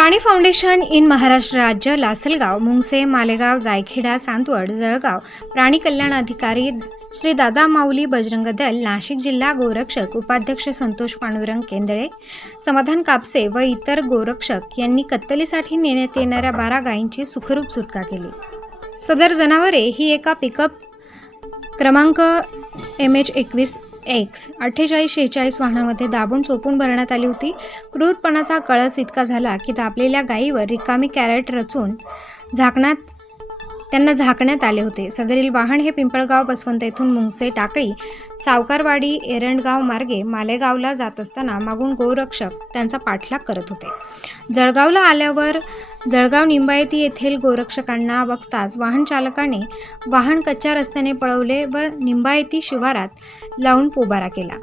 प्राणी foundation in Maharashtra राज्य, लासलगाव, मुंगसे, मालेगाव, जायखेडा, चांदवड, जळगाव, प्राणी कल्याण अधिकारी श्री दादा माऊली, बजरंग दल, नाशिक जिल्हा गोरक्षक उपाध्यक्ष संतोष पांडुरंग केंदळे, समाधान कापसे व इतर गोरक्षक यांनी कत्तलीसाठी नेण्यात येणाऱ्या 12 गायींची सुखरूप सुटका केली। सदर जनावरे ही एका पिकअप क्रमांक MH21X 4846 वाहनामध्ये दाबून चोपून भरण्यात आली होती। क्रूरपणाचा कळस इतका झाला की दाबलेल्या गायीवर रिकामी कॅरेट रचून त्यांना झाकण्यात आले होते। सदरील वाहन हे पिंपळगाव बसवंत येथून मुंगसे, टाकळी, सावकारवाडी, एरंडगाव मार्गे मालेगावला जात असताना मागून गोरक्षक त्यांचा पाठलाग करत होते। जळगावला आल्यावर जळगाव निंबायती येथील गोरक्षकांना बघताच वाहन चालकाने वाहन कच्च्या रस्त्याने पळवले व निंबायती शिवारात लावून पोबारा केला।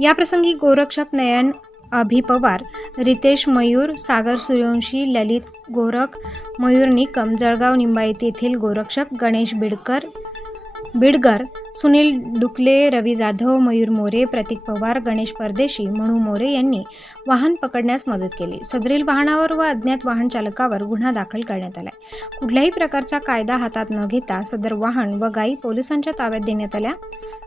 याप्रसंगी गोरक्षक नयन अभि पवार, रितेश मयूर, सागर सूर्यवंशी, ललित गोरख, मयूर निकम, जळगाव निंबायती येथील गोरक्षक गणेश बिडगर, सुनील डुकले, रवी जाधव, मयूर मोरे, प्रतीक पवार, गणेश परदेशी, मनू मोरे यांनी वाहन पकडण्यास मदत केली। सदरील वाहनावर व अज्ञात वाहन चालकावर गुन्हा दाखल करण्यात आला। कुठल्याही प्रकारचा कायदा हातात न घेता सदर वाहन व गायी पोलिसांच्या ताब्यात देण्यात आल्या।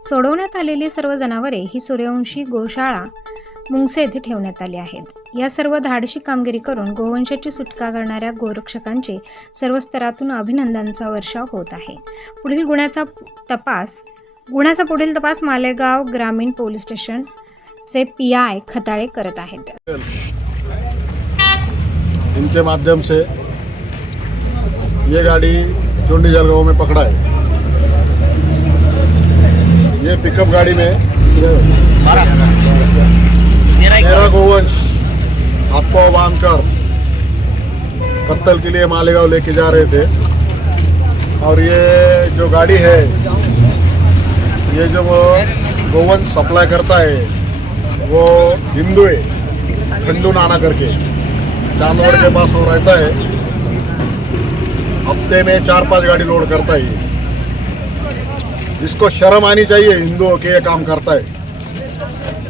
सोडवण्यात आलेली सर्व जनावरे ही सूर्यवंशी गोशाळा मुंगसे येथे ठेवण्यात आली आहेत। या सर्व धाडशी कामगिरी करून गोवंशाची सुटका करणाऱ्या गोरक्षकांचे सर्व स्तरातून अभिनंदनाचा वर्षाव होत आहे। गुन्ह्याचा पुढील तपास मालेगाव ग्रामीण पोलीस स्टेशनचे PI खताळे करत आहेत। इनके माध्यम से ये गाड़ी चोंडी जलगांव में पकड़ा है। ये पिकअप गाड़ी में 13 गोवंश हाथ पाँव बांधकर कत्ल के लिए मालेगांव लेके जा रहे थे। और ये जो गाड़ी है, ये जो गोवंश सप्लाई करता है वो हिंदू है, खंडू नाना करके चांदवड़ के पास वो रहता है। हफ्ते में 4-5 गाड़ी लोड करता है ये। इसको शर्म आनी चाहिए हिंदुओं के ये काम करता है।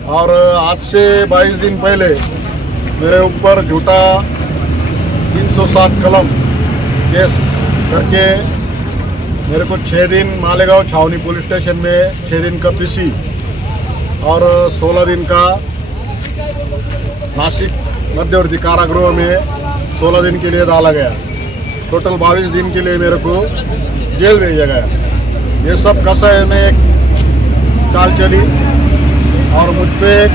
और आज से 22 दिन पहले मेरे ऊपर झूठा 307 कलम केस करके मेरे को 6 दिन मालेगांव छावनी पुलिस स्टेशन में 6 दिन का PC और 16 दिन का नासिक मध्यवर्ती कारागृह में 16 दिन के लिए डाला गया। टोटल 22 दिन के लिए मेरे को जेल भेजा गया। ये सब कसाई ने एक चाल चली और मुझ पे एक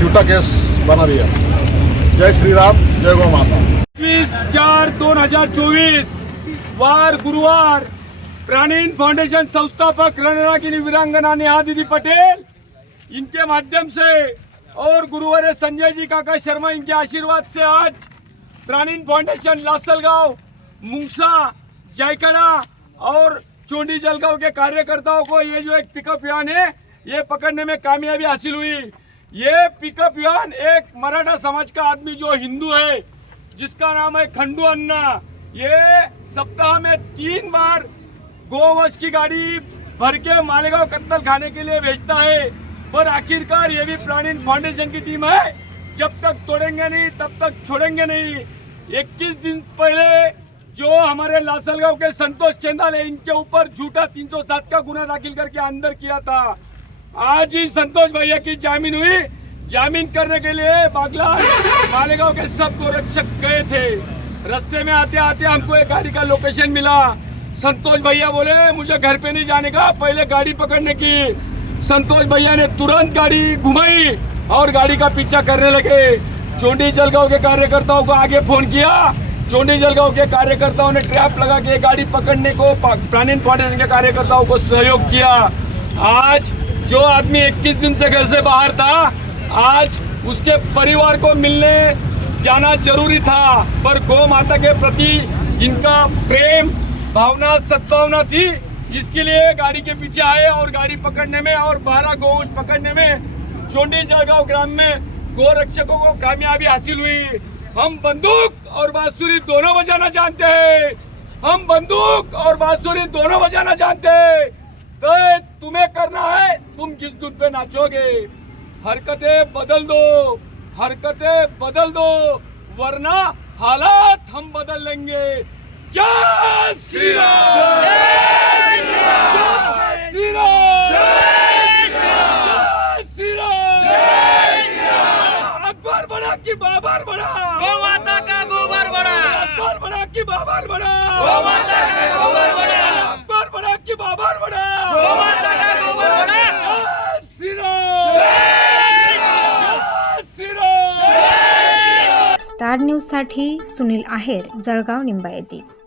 झूठा केस बना दिया। जय श्री राम, जय गौ माता। 21/4/2024 वार गुरुवार प्राणी फाउंडेशन संस्थापक रणरागिनी वीरांगना नेहा दीदी पटेल इनके माध्यम से और गुरुवार संजय जी काका शर्मा इनके आशीर्वाद से आज प्राणी फाउंडेशन लासलगांव, मुंगसा, जायखेड़ा और चोंडी जलगांव के कार्यकर्ताओं को ये जो एक पिकअप व्यान है ये पकड़ने में कामयाबी हासिल हुई। ये पिकअप व्यान एक मराठा समाज का आदमी जो हिंदू है जिसका नाम है खंडू अन्ना, ये सप्ताह में 3 बार गोवंश की गाड़ी भर के मालेगांव कत्तल खाने के लिए भेजता है। पर आखिरकार ये भी प्राणी फाउंडेशन की टीम है, जब तक तोड़ेंगे नहीं तब तक छोड़ेंगे नहीं। 21 दिन पहले जो हमारे लासलगांव के संतोष केंदाल है इनके ऊपर झूठा 307 का गुना दाखिल करके अंदर किया था। आज ही संतोष भैया की जामीन हुई। जामीन करने के लिए बागलान मालेगांव के सब गोरक्षक गए थे। रास्ते में आते आते हमको एक गाड़ी का लोकेशन मिला। संतोष भैया बोले मुझे घर पे नहीं जाने का, पहले गाड़ी पकड़ने की। संतोष भैया ने तुरंत गाड़ी घुमाई और गाड़ी का पीछा करने लगे। चोंडी जलगांव के कार्यकर्ताओं को आगे फोन किया। चोंडी जलगांव के कार्यकर्ताओं ने ट्रैप लगा के गाड़ी पकड़ने को प्राणी फाउंडेशन के कार्यकर्ताओं को सहयोग किया। आज जो आदमी 21 दिन से घर से बाहर था, आज उसके परिवार को मिलने जाना जरूरी था, पर गौ माता के प्रति इनका प्रेम भावना सद्भावना थी, इसके लिए गाड़ी के पीछे आए और गाड़ी पकड़ने में और 12 गोवंश पकड़ने में चोंडी जलगांव ग्राम में गोरक्षकों को कामयाबी हासिल हुई। हम बंदूक और बांसुरी दोनों बजाना जानते हैं। हम बंदूक और बांसुरी दोनों बजाना जानते हैं। तो तुम्हें करना है, तुम किस धुन पे नाचोगे। हरकतें बदल दो, वरना हालात हम बदल लेंगे। जय श्री राम, जय श्री राम, जय श्री राम, जय श्री राम, जय श्री राम। अकबर बड़ा कि बाबर बड़ा, गौ माता का गोबर बड़ा, अकबर बड़ा कि बाबर बड़ा, गौ माता का गोबर बड़ा, अकबर बड़ा कि बाबर बड़ा, गौ माता का गोबर बड़ा। जय श्री राम, जय श्री राम। स्टार न्यूजसाठी सुनील आहेर, जळगाव निंबायती।